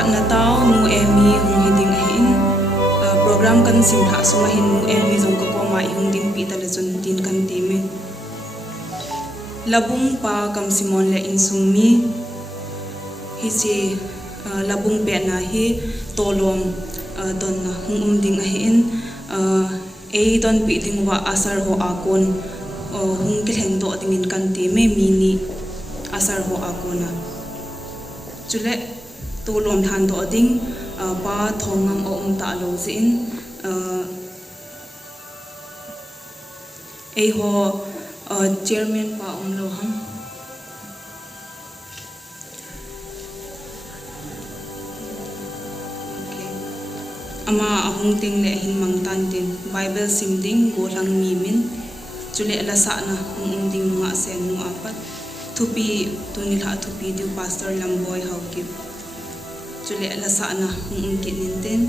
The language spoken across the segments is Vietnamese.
kipat na tao mu emi hung hiding ahin program kan simtha suma hin mu emi zong ka ko ma hung ding pi tala chun tin kan teme labung pa kam simon le insung mi hi che labung pe na hi tolom don na hung ding ahin e don pi ding wa asar ho akon hung ke heng do dingin kan teme mini asar ho akona chule tolom than do ding pa thongam om ta lo zin e ho chairman pa lo ham ama ahung ting le hin mang tan tin bible sim ding go lang mi min chule la sa na hung ding nga sen nu apat thupi tunil ha thupi du pastor lamboy how keep chule la sa na hung ki nin tin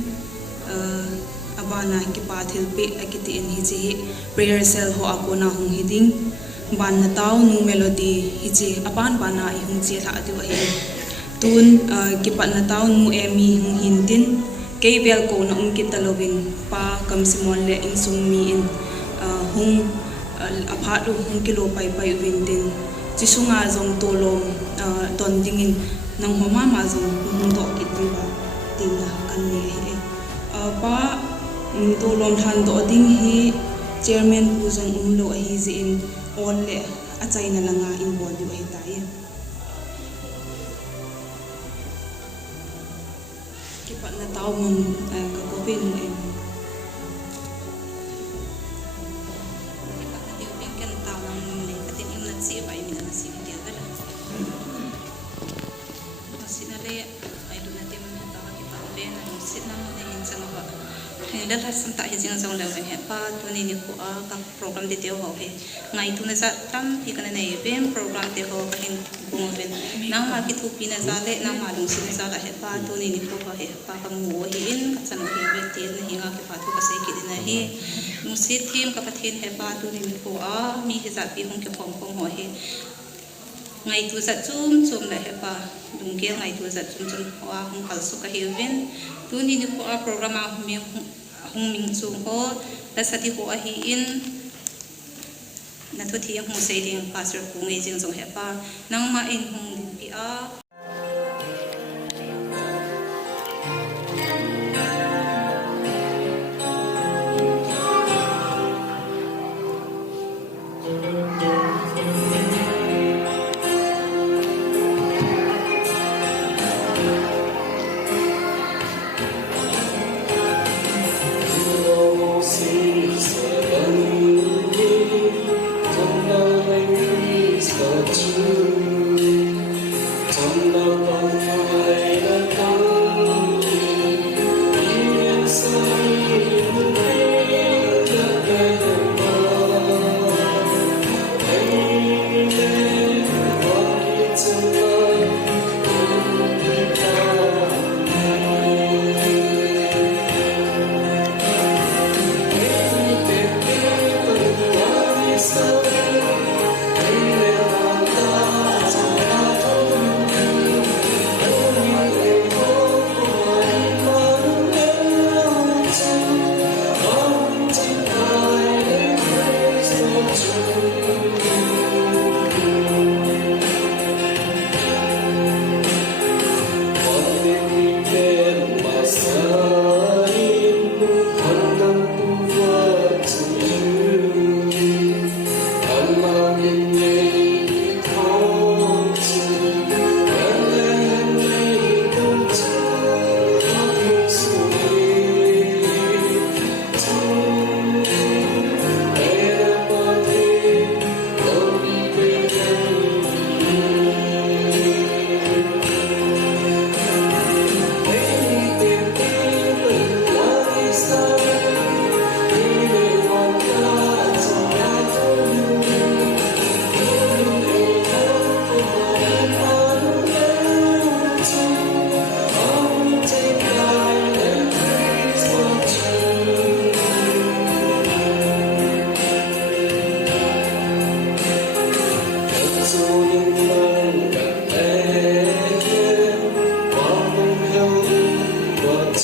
abana ki pathil pe akiti in hi chi prayer cell ho akona hung hiding ban na taw nu melody hi chi apan bana I hung chi la du hi tun ki pat na taw nu emi hung hin tin KWSD ko na ki talovin pa kam simon le in sung mi in hung aphalu hung kilo pai pai win tin chi sunga zong tolom ton dingin nang homa ma zong hung do ki tiwa tin na kan ne hi pa tolom than do ding hi chairman pu zong lo hi zi in all le achai na langa in bod du hi tai ki pa na taw mong ka ko pin em dal hasam ta hijing zong le he pa tu ni ni ko a ka program de teo ho he ngai tu na sa tam hi kana nei bem program te ho ka hin bung ven nang ma ki thu pi na za le nang ma lung sin za la he pa tu ni ni ko he pa ka mu hi in ka chan hi ve te na hi nga ki pa thu ka se ki na hi nu si thim ka pathin he pa tu ni ni ko a mi hi za pi hong ke phong phong ho he ngai tu za chum chum la he pa dung ge ngai tu za chum chum ho a hong khal su ka hi ven tu ni ni ko a program a mi hung ming chung ho la sati ho a hi in na thu thi hung sei ding pastor ku ngai jing jong he pa nang ma in hung din pi a Trong ป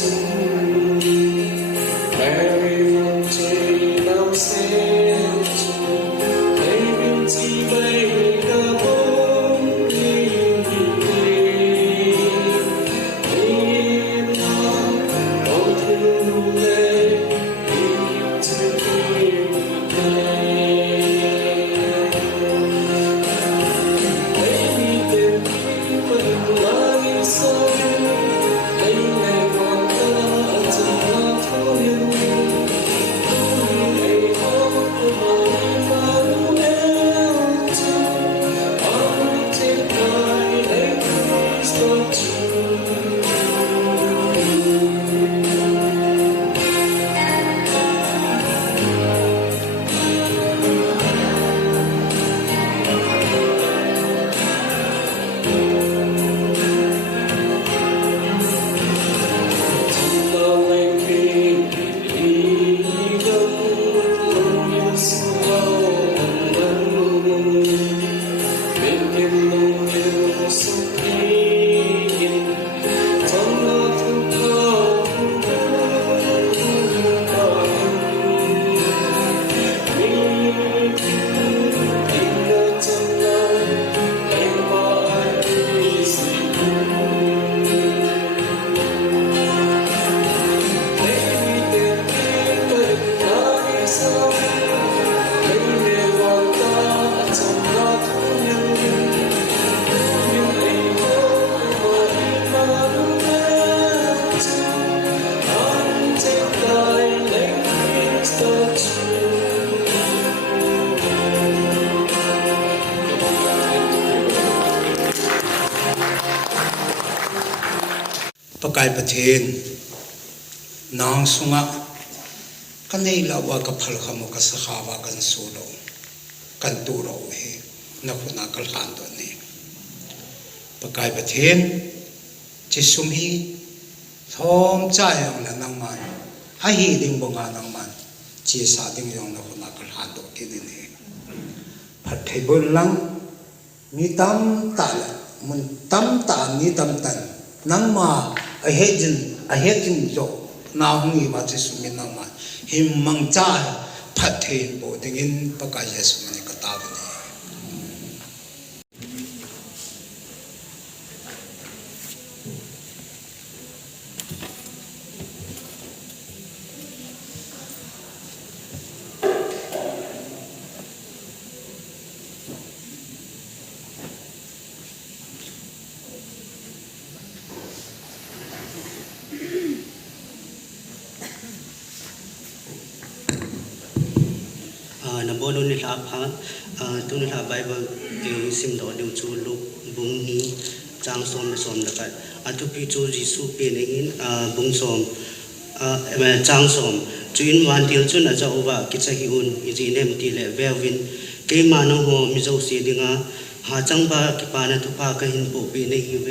ระกายประเทนนางสุงะกันในลาวกับพลขมุกสขาวากันสูโลกันตูโรเฮนักนักกลขันตัวนี้ประกายประเทนจิสุมฮีทอมใจอย่างละนังมันให้ฮีดิ่งบงานังมันจีสาดิ่งยองนักนักกลขันตัวกินนี่ผัดไทยบุญลังมีตั้มตาละมันตั้มตามีตั้มตันนังมาไอเฮจินโจนาหงอีว่าจะสุมินังมาหิมมังจ้าพัดเทนโบดิ่งินปะกายสุมินกตาบันนับวันนี้ลาพาตุนลาไบเบิลสิมดอดิวจูลุกบุงนี้จางสมสมนะครับอัตุพิจูจิสุเป็นเองบุงสมจางสมจุนวันเดียวจุนอาจจะว่ากิจหิอุนอิจิเนมตีเลเวลวินเกมาโนโฮมิโซซีดิงาหาจังบากิปานะทุพากหินปุเป็นเองเว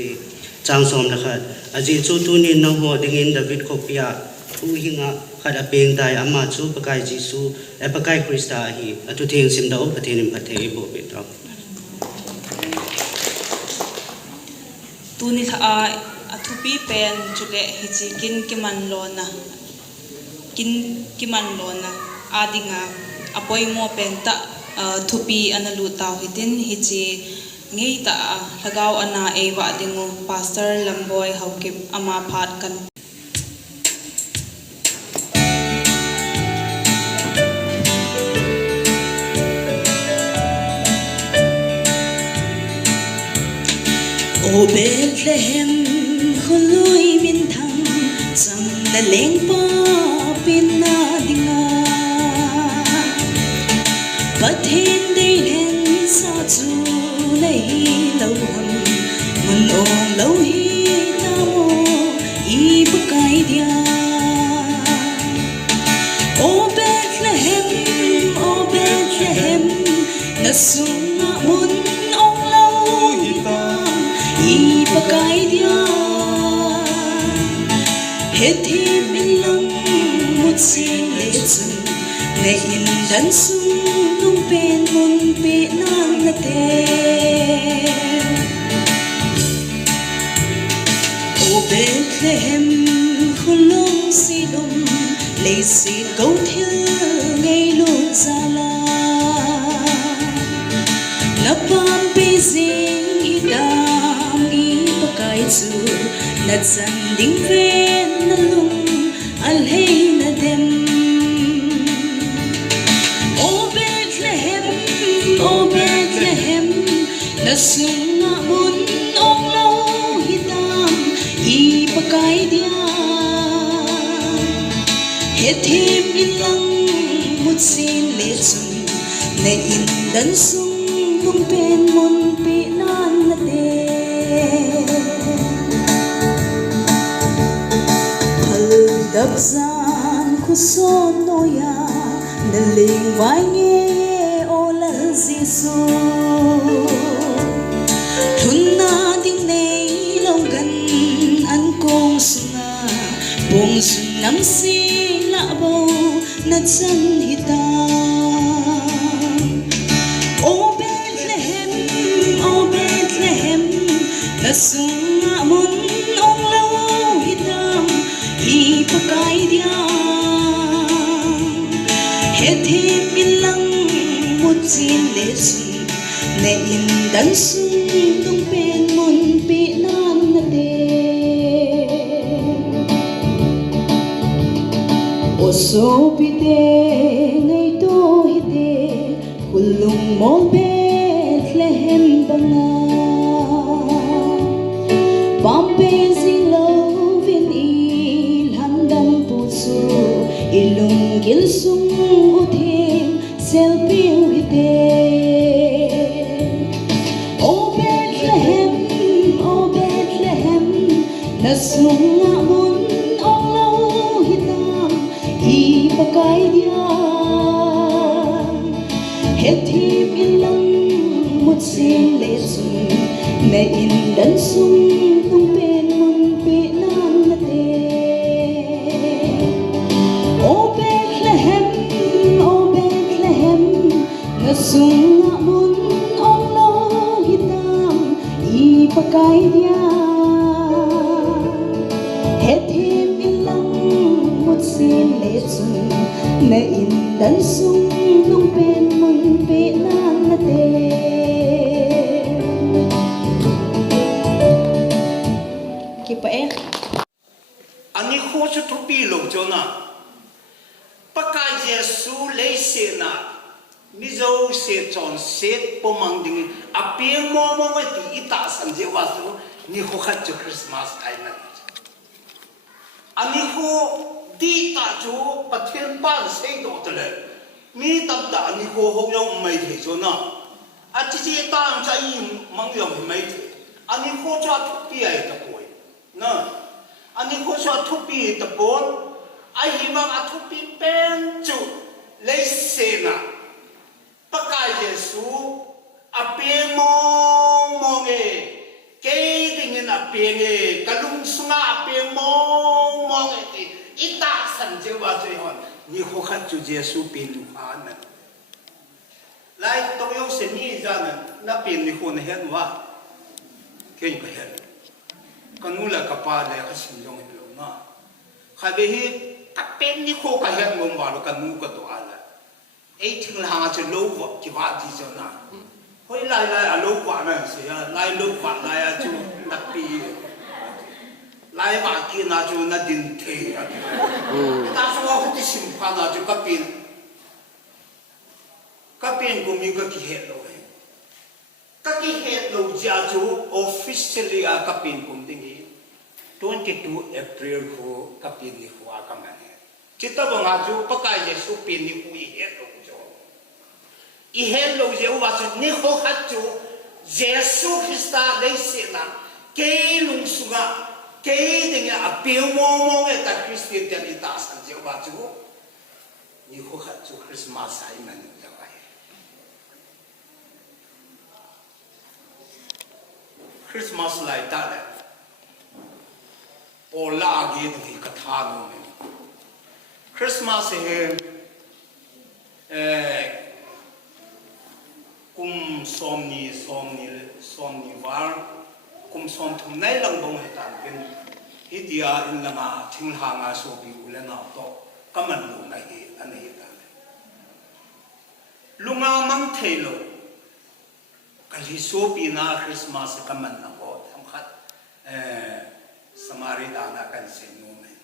จางสมนะครับอาจิจูตุนินโนโฮดิงินดาวิดโคปิอาผู้หิงาขัดเพียงได้อามาจูปกายจิสุปกายคริสต์อาฮีอัตุเทียงสิมดาวปฏินิมพัทเทโบเบตรับตูนิท่าอัตุปีเป็นจุเลฮิจิกินกิมันโลนะกินกิมันโลนะอาดิงาอปอยโมเป็นตะทุปีอนาลูตาวฮิตินฮิจิเงยตาละกาวอนาเอวะดิงูพาสเตอร์ลัมบอยเฮาเก็บอามาพาดกันโอเบธเลเฮมคนลุยบินทางจำละเลงปอปินนาดิงาปัทเฮนได้เล่นสาจูเลยเหลาหำมันองเหลาฮีตาโมอีปกายเดียโอเบธเลเฮมโอเบธเลเฮมนัสสุงะมุนองเหลาฮีตาอีปกายเดียเฮทีมิลังมุดสิเลจุนในอินดันซุงนุ่งเป็นมุนเปนังละเตโอเบธเลเฮมค khulung si lum lấy si câu thiêu ngay luôn ra la ngập bám bê dinh hitam nghi pakai chu na chan ding ven na lung al hey na dem o Bethlehem na sunga mun ong lâu hitam i pakai dia het him ilang mut sin le sun na in dan sung bung pen mun pi nan na te hal dab zan khu son noya na ling vai nghe ola Giêsu thun na ding nei long gan an kong sunga bong sun nam si la bao na chan hitam o Bethlehem na sunga mun ong lâu hitam i pakai dia het him ilang mut sin le sun na in dan sung tung pen mun pi nan na te o so pi te ngay to hite kulung mo Bethlehem banga Pampe zilo vin il handam pusu ilung gil sung uthing selpiu hite o Bethlehem na sunga mun ong lâu hitam i pakai dia het him ilang mut sin le sun na in dan sung tung pen mun pi nan na te o Bethlehem na sunga mun ong lâu hitam i pakai dia het him ilang mut sin le sun na in dan sung tung pen mun pi nan na te kipa Ani kho chu thupi lo chona pakai Jesu leise na mizo se chon set pomang ding apeng mo ti ita san je wasu ni kho khat chu Christmas time na ani kho di ta chu pathen ban sei do tele mi tam da ani kho ho yong mai the chona a chi chi tang cha yi mang yong mai the ani kho cha thupi ai ta koi na ani kho cha thupi ta pon ai hi mang a thupi pen chu leise na pakai Yesu apeng mong e kei dingin apeng e kalung sunga apeng mong e ita san je wa je hon ni ho khat chu Yesu pin lu han lai to yo se ni jana na pin ni ho na hen wa ken ko hen kanula kapa le asin yong lo na khabe hi kapen ni ho ka hen ngom wa lo kanu ka to ala ấy thằng hàng cho lâu vợ chỉ ba gì cho na, hồi lại lâu quá này sẽ lại lâu quá lại cho đặc biệt lại mà kia na cho na din thế ta số họ thì xin pha na cho các bên cũng như cái hệ rồi các cái hệ lâu gia cho officially các bên cũng tiếng 22 April ho các bên ni hoa các bạn chỉ ta bằng aju pakai Yesu bên ni hui hệ lâu ihel lo je wa chu ni kho khat chu Jesu Christa leise na ke lung sunga ke ding a pe mo e ta Christian te ni ta san je wa chu ni kho khat chu Christmas ai man la wa Christmas lai ta le ola ge ni ka tha no Christmas he kum somni var kum som thum nai lang bong he tan bin ฮิตยาอินละมาทิ้งหางาโซบิอุเลนาโตก็มันลุงไงอันนี้กันลุงอามังเทโลกันฮิโซบินาคริสต์มาสก็มันนะโอ้ทำขัดสมาริดานากันเซนูเมน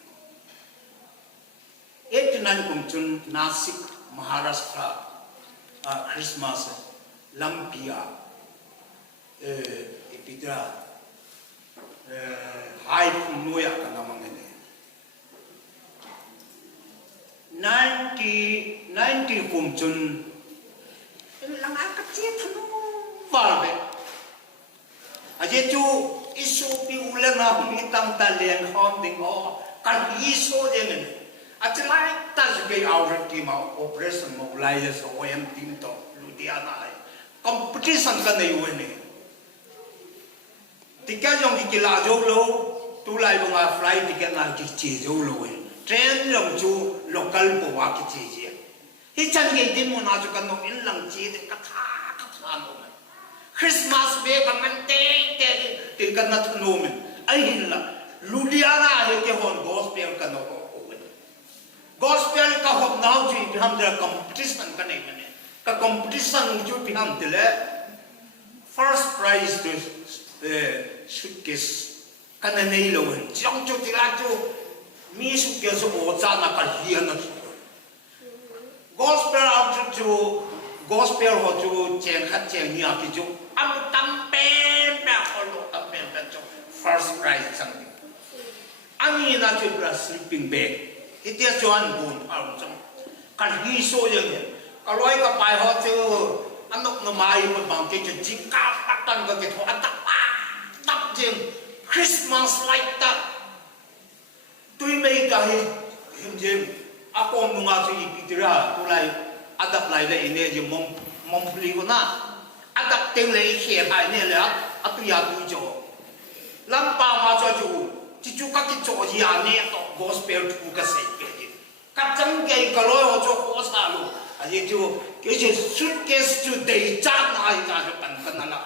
นั้นกุมจุนนาสิกมหาราชตราคริสต์มาสลัมปียปิดาไฮคุนุยกันนามังเน90กุมจุนลังอากาศเจ็ดนูวาลเบอาเจจูอิสุปิอุเลนามิตัมตาเลนฮอมดิงโอกันอิสุเดงเนอาจจะไล่ตัดไปเอาเรื่องที่มาโอเปอเรชั่นมาไล่จะสวยมทีมต่อลูเดียนาคอมเพติชันกันในวันนี้ที่แกยังกิลาโจโลตุไลบงาไฟล์ที่แกนั่งกิจโจโลเทรนยังจูโลคอลปวากิจเจียฮิจันเกดิมุนาจูกันนกอินลังจีเดกท่าโนมันคริสต์มาสเบกันมันเตะติกันนัทโนมันไอ้หินละลูเดียนาเฮเกฮอนกอสเปลกันนกGospel ka hop now ju biham de competition ka nei mane ka competition ju biham de le first prize to suitcase kana nei lo hen jong ju tila ju mi suitcase o cha na ka hian na gospel out ju gospel ho ju chen khat chen ni a ki ju am tam pen pa holo tam pen ju first prize sang ani na ju sleeping bag itu Tuhan pun kalau macam kalau hiso yang ni kalau ai kapai hot tu anak namai berbangkit je jika akan begitu atap jeng Christmas like that tu ini kahit jeng aku mengaji pitira tu lai adap lai le ini je membeli guna adap tinggal ikhir hai ni lah atu ya tu jo lampa macam tu Cicu kaki coji ane to gospel tu kasih jadi. Kacang kaya kalau ojo kosa lu, aje tu kece suitcase tu day jana aja pan kenala.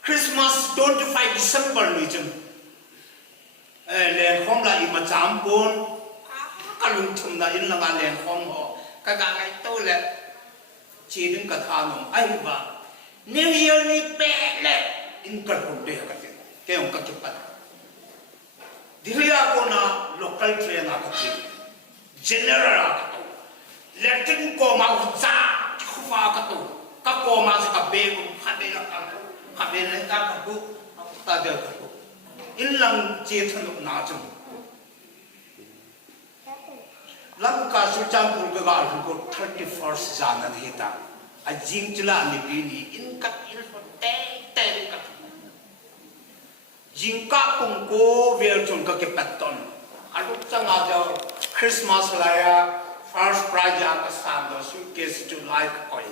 Christmas 25 December ni jem. Len hom la ima campur, kalung cem na in lang len hom ho, kagak ngai tu le, cideng kathanong ay ba. New Year ni pele, in kalung deh katanya, kaya orang kecepat. Dilihat ko na local train ako general ako letin ko mausa kufa ako kako mas kabe ko kabela ako taga ako ilang jetan na jum lam ka sultan purga ko 31st janan hita ajing chila ni bini in kat il te ka Jingka pungko version ka kepaton. Aluk sang aja Christmas laya first prize ka sando suitcase to like koi.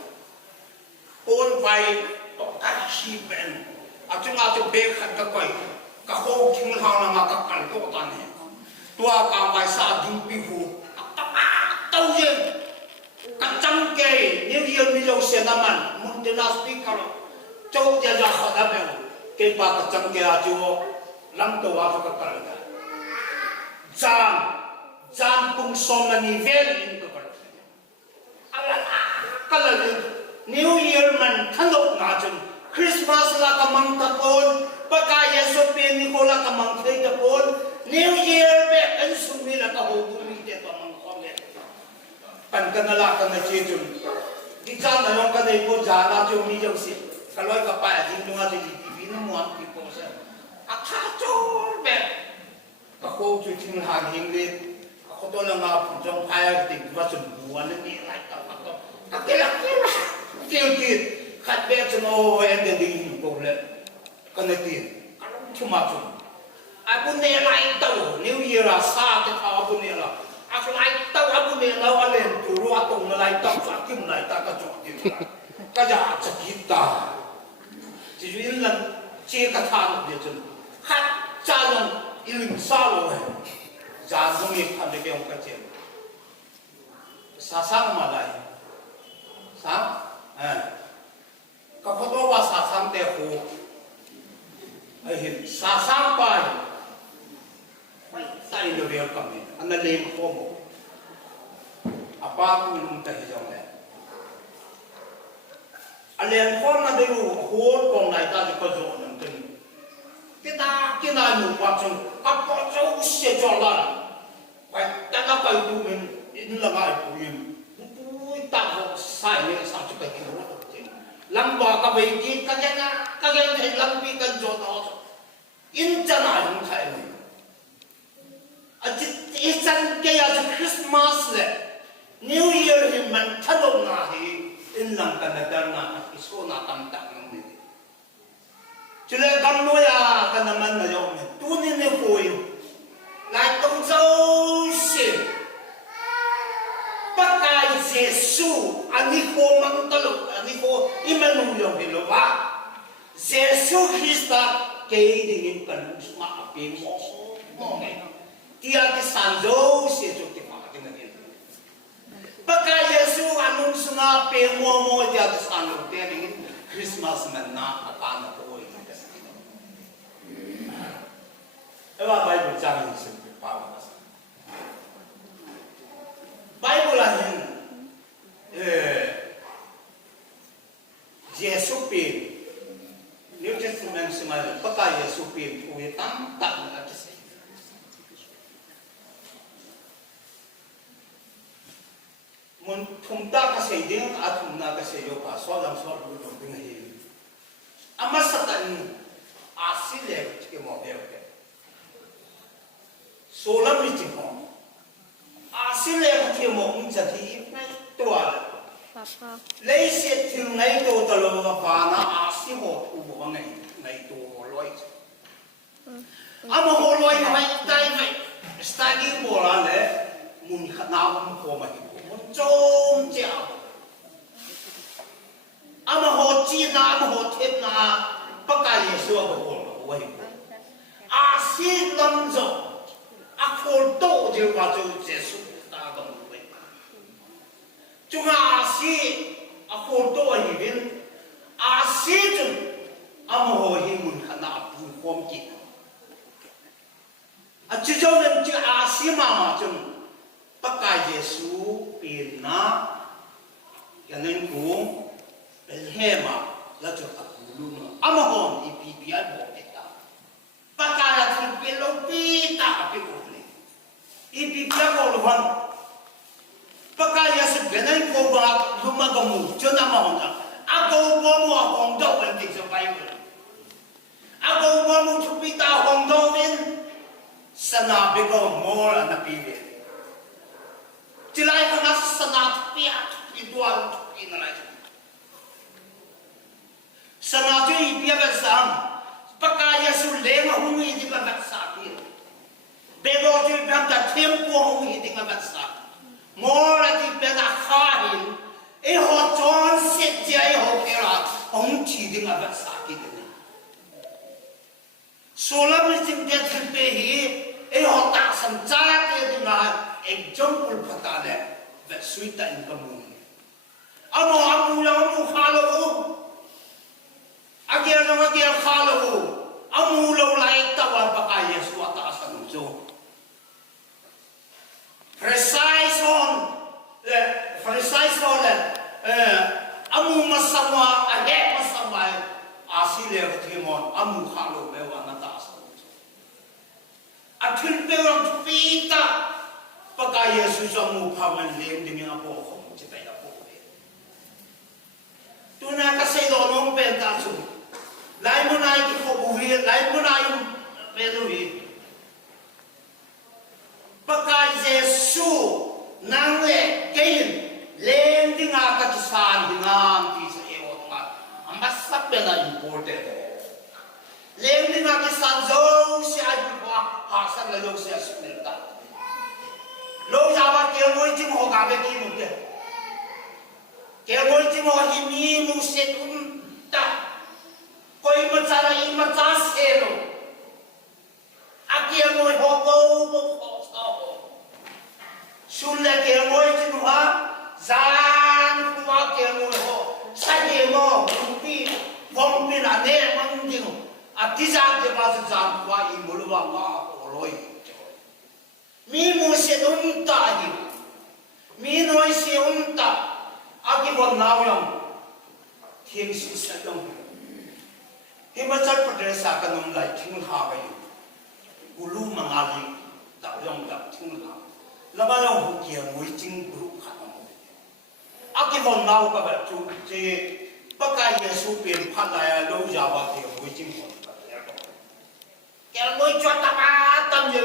On vai to ka shipen. Atu ngato be khat ka koi. Ka ho king hang na ka kal to ta ne. Tua ka vai sa ding pi hu. Tau yen. Ka chang ke new year mi lo se naman mun de last week ka chau ja ja khada be. Cái ba cái chân kia chú lắm tàu áo cái cờ đó, jam cùng song là ni về in cái cờ đó, cái là New Year mình thân lộc ngã chân Christmas là cái măng tập ôn, bác cái Yesu pin Nicola cái măng thấy tập ôn, New Year về anh sung đi là cái hồ bùn đi để tập măng con đấy, bạn cái là cái này chơi chung, đi ra là nó cái này có giá là chung đi chung xí, cái loại cái bài thì nó là nó muốn bị bỏ rơi, thà chôn bẹp, các cô chú tin hàng hình lên, các cô là ngọc trong hai tỉnh và chuẩn buồn lên đi lại tàu các cái là kêu kêu khách bẹp cho nó em để đi bộ lên, cái này tiền, không mà chung, ai cũng nè lại tàu nếu như là xa cái thao cũng nè là, ai lại tàu cũng nè là anh lên chủ loa tùng lại tàu phát kim lại ta cái chỗ gì, cái giá chắc kita. Chỉ vì lần chia cả thang để chân khát cha lần ilm sao rồi giá giống như tham để ông cái chuyện sáng mà lại sáng các con đó vào sáng để hồ ai hiện sáng bài lo welcome ni an le ko mo apa tu lum ta hi jong le alen ko na de ru hol kong nai ta ko jo nan tin kita nu kwa chung ka ko cho se jo la phải ta na pa tu men in la ga pu yin pu ta ho sai le sa chu ka ki ro lam ba ka bei ki ka ga ne lam pi kan jo ta in chana hum thai ni ajit isan ke ya Christmas le New Year hi man thadom na hi in lang ka na dar na iso na tam tak ng ni chule gam no ya ka naman na yo me tu ni ne foi lai tong zau sin pakai Jesu ani ko mang talo ani ko imanu yo hilo ba Jesu Krista ke dingin kan ma api mo ngai dia ke sanzo se jo te ma ke na pakai Yesu anung sunga pe mo dia ke sanzo te dingin Christmas man na apa na ko i ewa Bible jangan simple power Bible ahin Yesu pe New Testament semal pakai Yesu pe ui tam tak na ke mun thumta ka sei ding a thumna ka sei yo pa so lam so lu dong ding hi ama satan asile ke mo be ke so lam mi ti mo asile ke mo un cha thi mai to ala papa lei se thil ngai to ta lo pa na asi mo u bo ngai to loi ama ho loi mai tai mai study bo la le mun khana mo ko ma trông chèo ama ho chi na ama ho thep na pakai Yesu ba ho wai a si lam zo a khol to je wa zo Yesu ta ba wai chu a si a khol to hi bin a si chu ama ho hi mun khana pu khom ki a chi jo nem chi a si ma chu pakai Yesu pin na yanen kung belhema la jo akulu no amahon ipipian bo eta pakai atul pelo pita api ole ipipian bo lohan pakai Yesu benen ko ba luma gamu jona mahon ako bo mo hong do wen ti so Bible ako bo mo chupita hong do win sana bigo more na pili Tilai kana sanat pia ituan inalai. Sanat itu pia bersam. Pakai Yesu lema hungi di bersam dia. Bego tu benda tempo hungi di bersam. Mora di benda kahin. John setia kera hungi di bersam dia. Solam itu dia terpehi. Tak semcat dia dengan example patale that sweet in kamu amu khalo agia khalo amu lo lai tawa pakai Yesu ata asan jo precise on amu masama ahe masama asile timon amu khalo bewa nata asan akhir berang pita pakai Yesus amu paman lem demi apa kau cetai apa tu nak kasih dolong penta tu lain munai kau buhi lain munai peluhi pakai Yesus nang le kain lem dengan kacisan dengan kisah ewot mat ambas sampai na important lem dengan kisan jauh siapa hasan lalu saya sebentar lo jawa kelmoi tim ho gabe ki mute kelmoi tim ho himi musetum ta koi macara I maca selo akelmoi ho go sulle kelmoi tim ha zan kuwa kelmoi ho sahe mo umpi bompi na ne mangding atiza de ba zan kuwa I mulwa ma oloi mi mu se ta hi mi noi se ta aki bon naw yam thing si sa dong Himachal Pradesh sa kanong lai thing ha ga yu ulu mangali da yong da thing ha lama yong hu kia ngui ching group kha mo aki bon naw ka ba chu che pakai yesu pin pha la ya lo ya ba ke ngui ching ho ke ngui chwa ta ba tam yu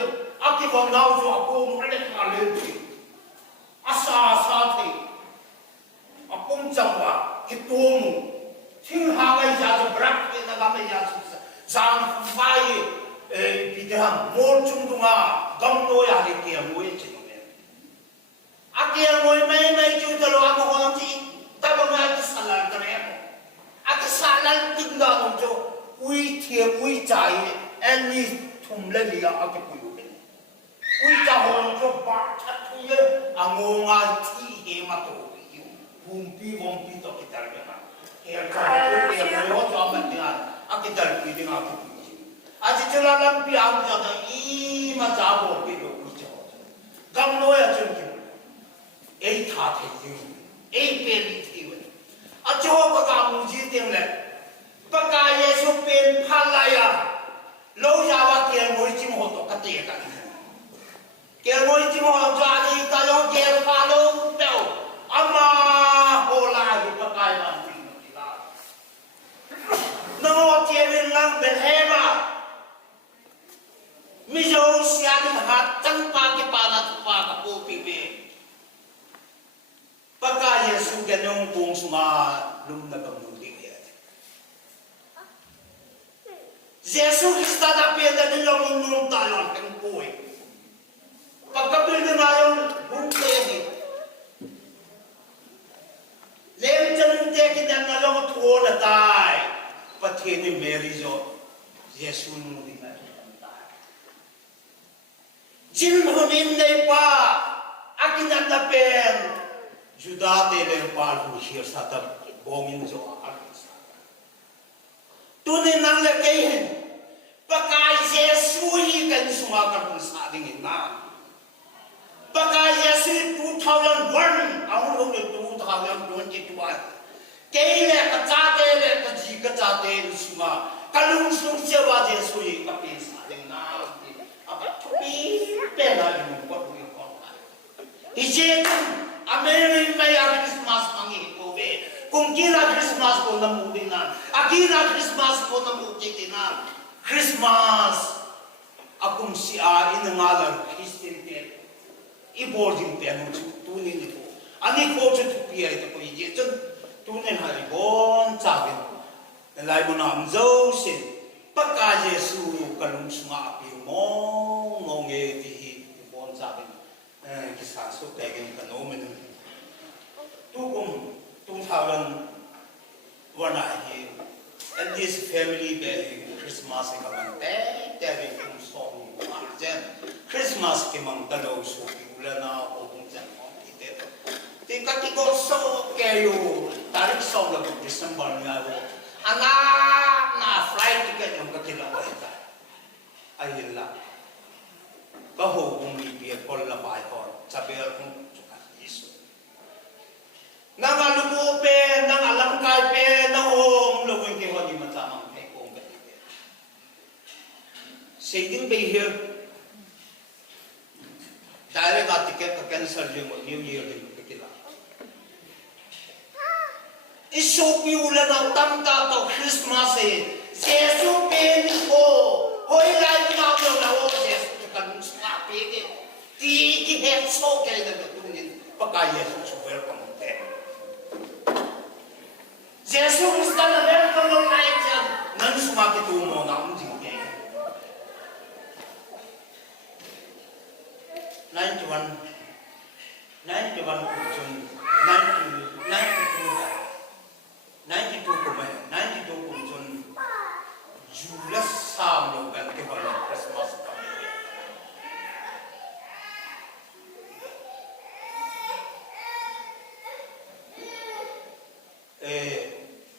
aki bon naw chu ko mo le ka le ti asa thi apung changwa ki tum thing ha ga ja jo brak ke na ga me ya su jang fai bi de ham mor chung dunga gam no ya ke ke mo ye chi me a ke mo mai mai chu to lo mo ho chi ta ba ma chi sala ka me a ke sala ting da no jo ui thie ui chai en ni thum le li a ke pu yu ui cha ho jo ba tha thu ye a ngo nga thi he ma to yu bum pi to ki tar me ma e ka ko e mo jo ma ni a ki tar pi ding a ku aji chula lam pi am ja da I ma cha bo pi do ku cha gam no ya chun ki e tha the yu e pe li thi we a cho ba ka mu ji ting le pa ka yesu pen pha la ya lo ya wa ke mo ji mo to ka te ka ke mo ji mo ja ni ka lo ke pha lo pe ama ho la hi pa ka ya pi ki la no ke wen lang ben he ma mi jo sia ni hat tang pa ke pa na pa ka po pi be pa ka yesu ke nong bung suma lum na bang nu ding ye yesu Krista da pe da ni lo nu ta lo tang po e pa ka bil na yo bung te ni lem chen te ki da na lo thu na tai pa the ni Mary jo yesu nu di na Jin humin nei pa akinat na pen juda te le pa hu hir sa ta bomin jo akisa tuni nang le ke hen pakai yesu hi kan sunga ka kun sa ding na pakai yesu 2001 aung lo le 2022 ke le ka cha te le ka ji ka cha te sunga kalung sung se wa yesu hi ka pe sa ding na Pi pela ni ko wi ko. Ije American may Christmas mangi ko be. Kung kila Christmas ko na mudina. Akila Christmas ko na mudina. Christmas akum si a inangalan Christian te. Ibording te no tunin ni ko. Ani ko chu pi ai to ko ije chun tunin hari bon chabin. Lai mo na amzo sin. Pagka Yesu kalung sunga api mo nge ti bon sabin kisa so tegen kanomen tugum 2001 hi and this family be Christmas ka man te kum so arjen Christmas ke man talo so ulana o kung jan mo ite ti katiko so kayo tarik so la December ni awo anak na flight ticket yung kakila ko ito ayun lang baho kung ibigay ko la pa ito sabi kong Yesu nang alubupe nang alangkay pe nang hong lugoy kayo di matamang kay kong ganito saying ba here dahil ka ticket ka cancel yung New Year din kakila Isopi ulan ang tamta to Christmas eh. Yesu pen ko. Hoy lai na ko na o Yesu kan sapi ke. Ti ki het so ke na tunin pagka Yesu so welcome te. Yesu Krista na welcome no night yan. Nan sumaki tu mo na ang jingke. 91 ko jun 92 ko ba 92 ko jun Julas sam lo gan ke wala Christmas ka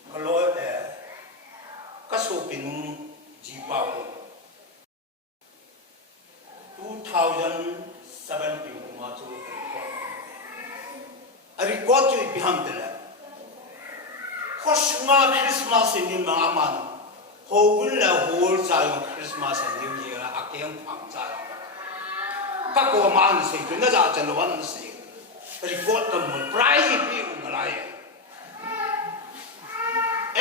kalau kasupin jipa ko 2006 7 pi ma chu ari ko chu pi ham de la khoshma Christmas ni ma man ho will la whole sa yo Christmas and New Year a kem phang cha ka ko man se chu na ja chen wan se ari ko ta mo prize pi u la ye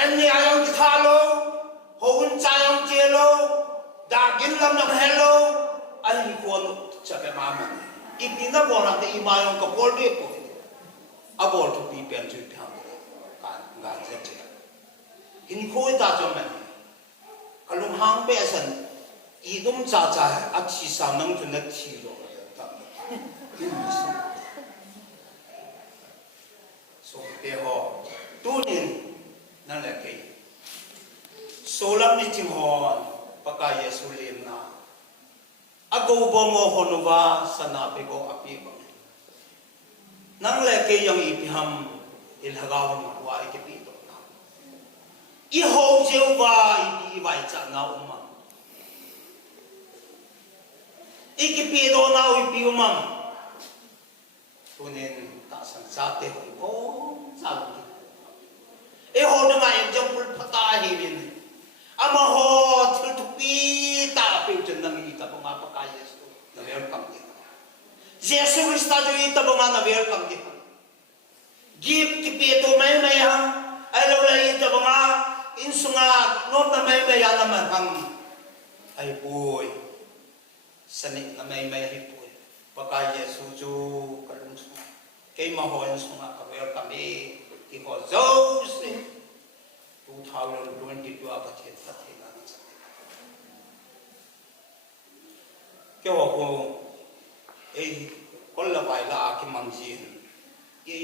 en ni ayong thalo ho un cha yong che lo da gin lam na hello ai ko no cha pe ma man ipina bo na te ima yong ka bol de ko abol to be pen to tham ga je che in ko ta cho man kalung hang pe san I dum cha cha a chi sa nang chu na thi lo ta so te ho tu nin na le ke so lam ni chim hon pa ka Yesu lim na ago bo mo honova sana pe go api ba nang le ke yang I pi ham il hagaw ni wa I ke pi to na I ho jeu ba I pi vai cha na umma I ke pi do na I pi umma tunin ta san sa te ho sa e ho na ngai jong pul phata hi bin ama ho thil tu pi ta pe chen na mi ta ma pa ka Yesu na welcome ni Yesu Krista jo I ta ma na welcome ni give ki pe to mai mai ha ai lo la I ta ma in sunga no ta mai mai ya na ma hang ai boy sani na mai mai hi boy pa ka Yesu jo kalung su ke ma ho in sunga ka welcome ni ki ho zo se 2022 apa chet pathe na ke ho ko ei kol la bai la ki mang ji e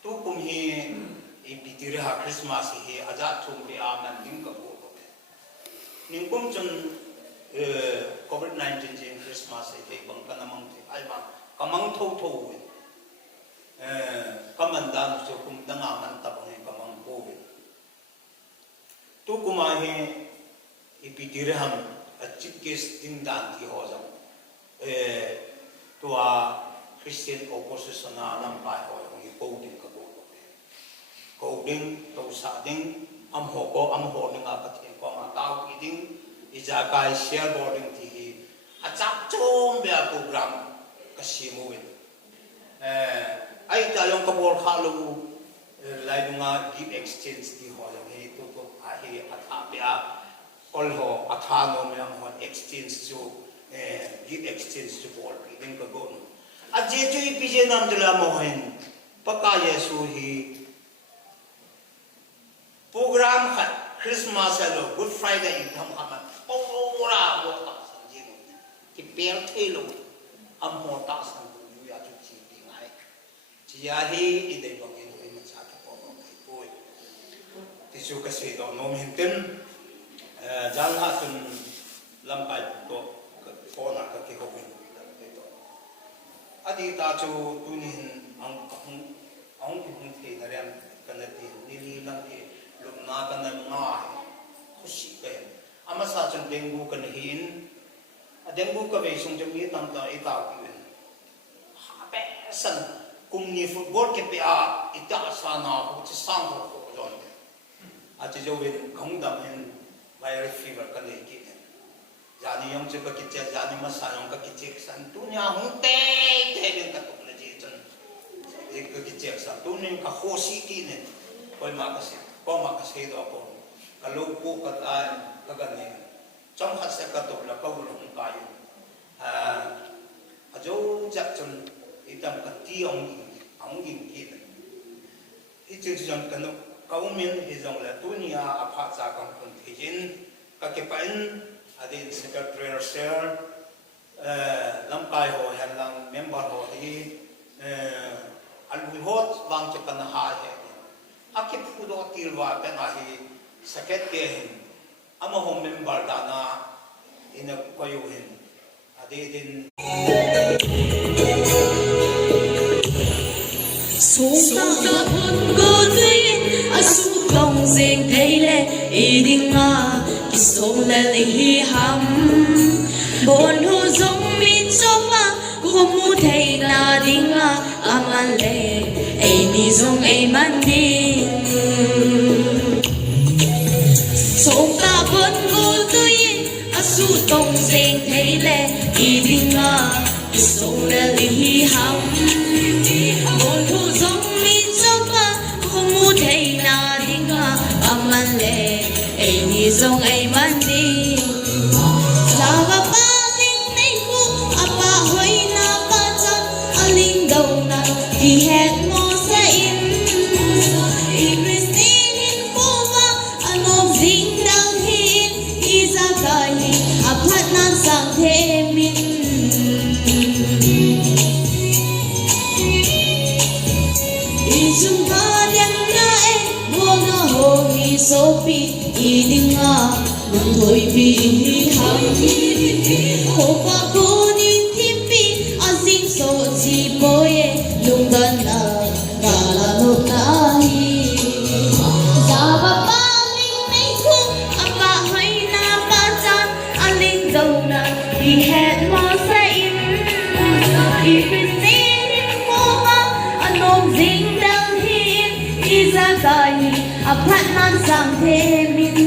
tu kum hi e bitire ha Christmas hi aja thum be a man ning ka ko ning kum chun COVID-19 jing Christmas e bang kana mang ti ai ba kamang tho tho kamandan so kum danga man ta bang kamang ko tu kuma he ipitire ham achik kes ding dan ki ho jam tua Christian opposition na nam pai ho hi ko ding ka ko ding to sa ding am ho ding a pathen ko ma tau ki ding ija kai share boarding ti hi achap chom be a program ka simu win ai ta yong ka bor khalu lai dunga give exchange ti ho jam he tu ko a he atha be a all ho atha no me ho exchange to give exchange to bor ding ka go a je tu I pije nam dela mo hen paka Yesu hi program khat Christmas lo Good Friday tham khat ora mo ta san ji no ki per the lo am ho ta san yu ya chu chi ti ngai chi ya hi I dei bang en ma cha ka po ko poi ti chu ka se do no men tem jang ha sun lam pai to ko na ka ke ko bin adi ta chu tunin ang the na ram kana ti ni lang ti lum na kana na khushi ka ama sa chun dengu kan hin dengu ka ve sung jam ni tam ta ita ki wen ha pe san kum ni football ke pe a ita sa na ko chi sang ko jon a chi jo wen khong dam hen viral fever kan ni ki jani yong che ka ki che jani ma sa yong ka ki che san tu nya hung te den ka to na ji chun ek ka ki che sa tu ni ka khoshi ki ne koi ma ka se ko ma ka se do ko ka lo ko ka ta ka ga ne chom khat se ka to la ka bu long ka yu a jo jak chun I tam ka ti ong ki ne I che jang ka no ka umen hi jong la tu ni a pha cha kam kun thi jin ka ke pa in adin secretary sir lam kai ho han lang member ho hi al wi hot wang che kan ha he akip pu do tilwa kan ha hi Saket ke hin ama ho member dana ina ko yu hin adin xuống ta hôn cô duyên a su lòng riêng thấy lệ ý đinh nga ki sông lệ hi ham bon ho giống mi cho ma mu thei na dinga aman le ai ni zong ai man ding song ta bon go tu yin asu tong seng thei le i dinga so le li hi ham bon thu zong mi chopa mu thei na dinga aman le ai ni zong ai man ding lava pa ling nei ku apa hoi na pa chan aling dau na hi het mo sa in i Christine in pova anom zing dang hin i za kai a phat nan sang the min i chung ba yang na e bo na ho hi so pi i ding a lung thoi pi hi ham ho pa ko ni thim pi a sing so chi boye lung dan na ga la no na hi za ba pa ling nei ku a pa hoi na pa chan a ling dau na hi het mo sa in i Christine in pova anom zing dang hin i za kai a phat nan sang the min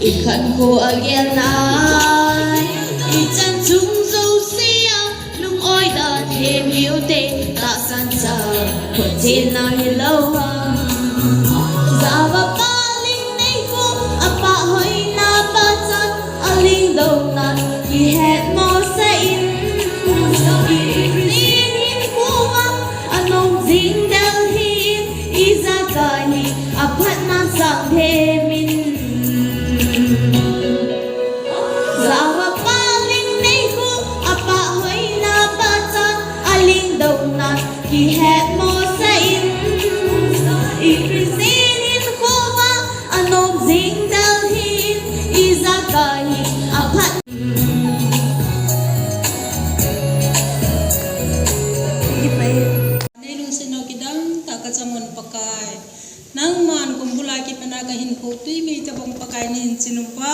i khăn khô again ai i chân chung dâu xia lung oi đã thêm hiếu tê ta san sa khuất trên nào hi lâu za ba pa ling nei ko apa hoi na pa chan a ling dau na hi het mo sa in i Christine in pova anom zing dang hin i za kai a phat nan sang the min Zawa pa ling nei ku apa hoi na pa chan a ling dau na ki het mo sa in i Christine in kova anom zing dal hin i za kai a phat nei lung sino kidang ta ka chamon pakai nang man kumbula ki pana ka hin ko tui mi ta bong pakai ni hin chinum pa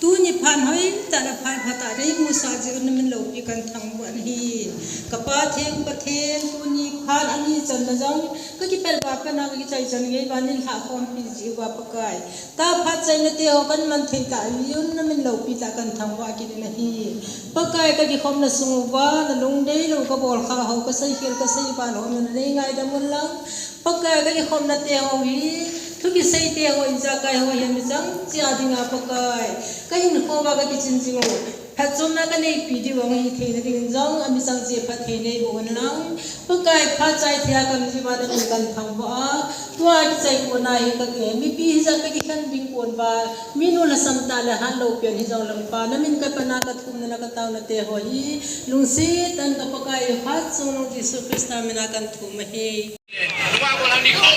tu ni phan hoi ta la phan phata dei mu sa ji kan min lo pi kan thang ban hi kapa theng pa then tu ni phan ani chan na jang ka ki pel ba pa na ki chai chan nge ban ni ha khom pi ji wa pakai ta phat chai na te ho kan man thei ta yun na min lo pi ta kan thang wa ki na hi pakai ka ki khom na sungu wa na lung dei lo ka bol kha ho ka sai khel ka sai pa lo na nei ngai da mun lang pakai ka ki khom na te ho hi thu ki sai te ho in ja kai ho yan jang chia dinga pakai ka hin ho ba ka ki chin chin ho phat chom na ka nei pi di wang hi the na ding jang ami sang je phat the nei bo na lang pakai phat chai thia kan ji ba da kan thang ba tua ki chai ko na hi ka ke mi pi ja ka ki khan bing kon ba mi no la sam ta la han lo pian hi jang lam pa na min ka pa na ka thum na ka taw na te ho hi lung se tan ka pakai phat chom no ji su krista mi na kan thum he Lupa ko lang di ko.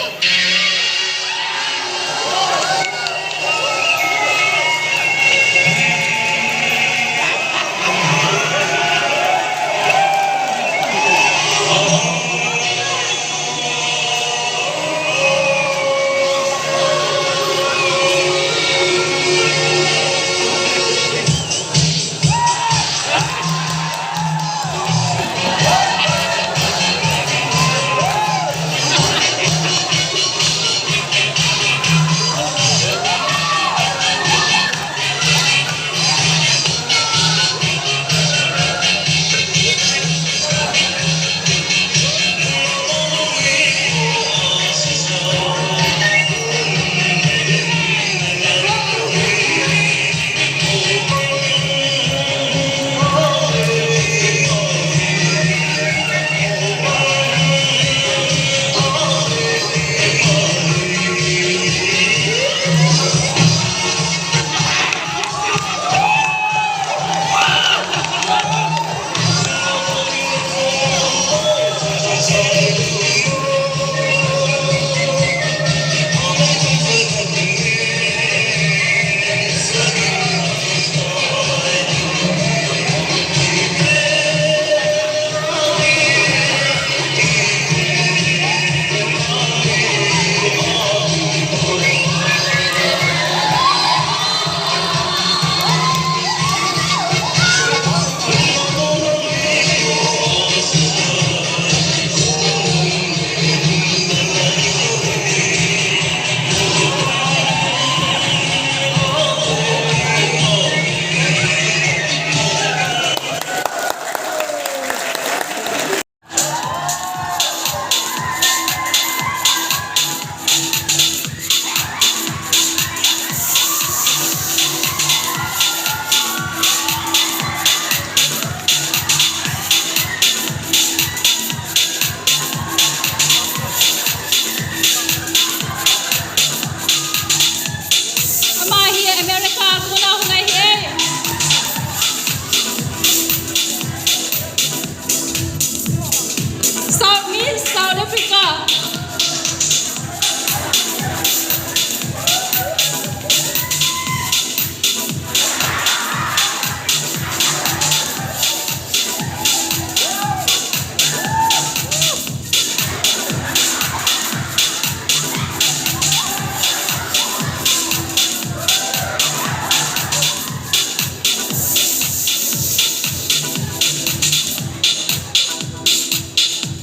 Africa.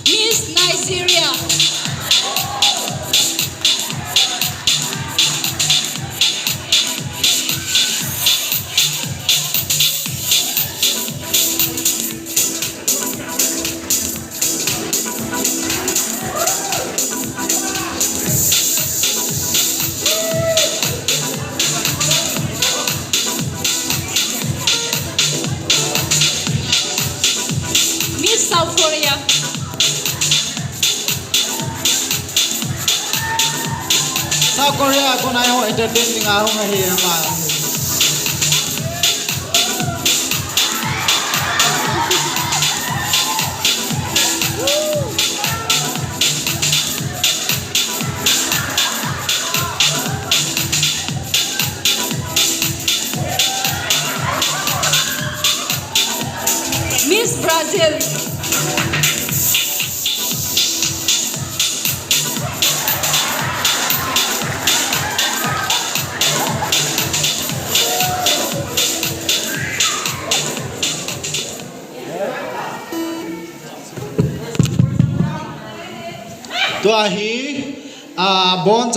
Miss Nigeria. Miss South Korea. South Korea ko na yung entertaining ako ngayon ma. Miss Brazil. To hi bon